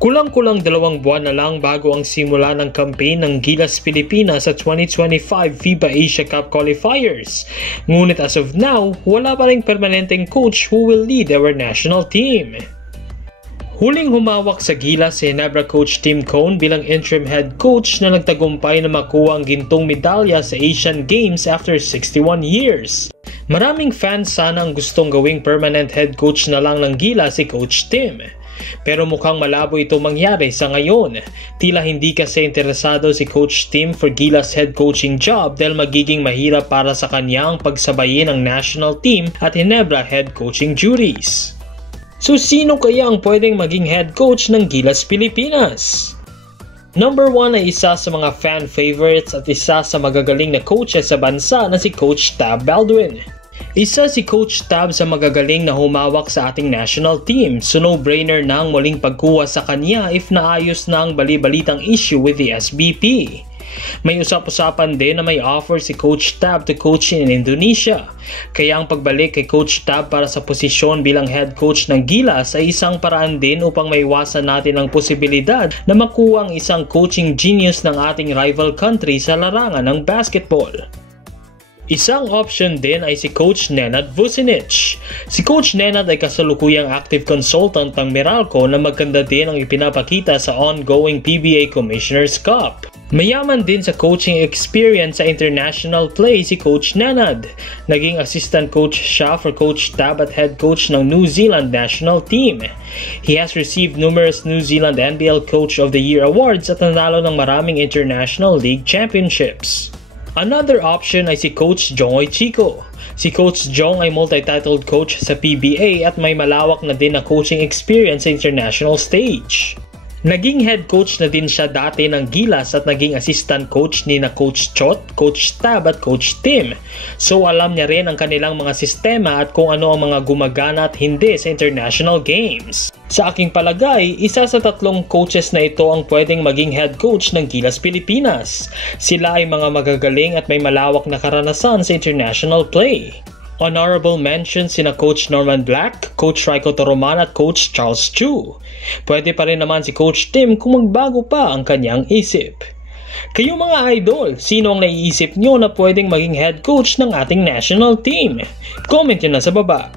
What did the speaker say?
Kulang-kulang 2 buwan na lang bago ang simula ng campaign ng Gilas Pilipinas sa 2025 FIBA Asia Cup qualifiers. Ngunit as of now, wala pa ring permanenteng coach who will lead our national team. Huling humawak sa Gilas si Ginebra coach Tim Cone bilang interim head coach na nagtagumpay na makuha ang gintong medalya sa Asian Games after 61 years. Maraming fans sana ang gustong gawing permanent head coach na lang ng Gilas si Coach Tim. Pero mukhang malabo ito mangyari sa ngayon. Tila hindi kasi interesado si Coach Tim for Gilas head coaching job dahil magiging mahirap para sa kanya ang pagsabayin ng national team at Ginebra head coaching duties. So sino kaya ang pwedeng maging head coach ng Gilas Pilipinas? Number 1 ay isa sa mga fan favorites at isa sa magagaling na coaches sa bansa na si Coach Tab Baldwin. Isa si Coach Tab sa magagaling na humawak sa ating national team, so no-brainer na ang muling pagkuha sa kanya if naayos na ang bali-balitang issue with the SBP. May usap-usapan din na may offer si Coach Tab to coach in Indonesia, kaya ang pagbalik kay Coach Tab para sa posisyon bilang head coach ng Gilas ay isang paraan din upang maiwasan natin ang posibilidad na makuha ang isang coaching genius ng ating rival country sa larangan ng basketball. Isang option din ay si Coach Nenad Vucinic. Si Coach Nenad ay kasalukuyang active consultant ng Meralco na maganda din ang ipinapakita sa ongoing PBA Commissioner's Cup. Mayaman din sa coaching experience sa international play si Coach Nenad. Naging assistant coach siya for Coach Tab at head coach ng New Zealand national team. He has received numerous New Zealand NBL Coach of the Year awards at nanalo ng maraming international league championships. Another option ay si Coach Jongoy Chico. Si Coach Jong ay multi-titled coach sa PBA at may malawak na din na coaching experience sa international stage. Naging head coach na din siya dati ng Gilas at naging assistant coach ni na Coach Chot, Coach Tab at Coach Tim. So alam niya rin ang kanilang mga sistema at kung ano ang mga gumagana at hindi sa international games. Sa aking palagay, isa sa 3 coaches na ito ang pwedeng maging head coach ng Gilas Pilipinas. Sila ay mga magagaling at may malawak na karanasan sa international play. Honorable mention sina Coach Norman Black, Coach Raiko Toroman at Coach Charles Chu. Pwede pa rin naman si Coach Tim kung magbago pa ang kanyang isip. Kayo mga idol, sino ang naiisip nyo na pwedeng maging head coach ng ating national team? Comment nyo na sa baba.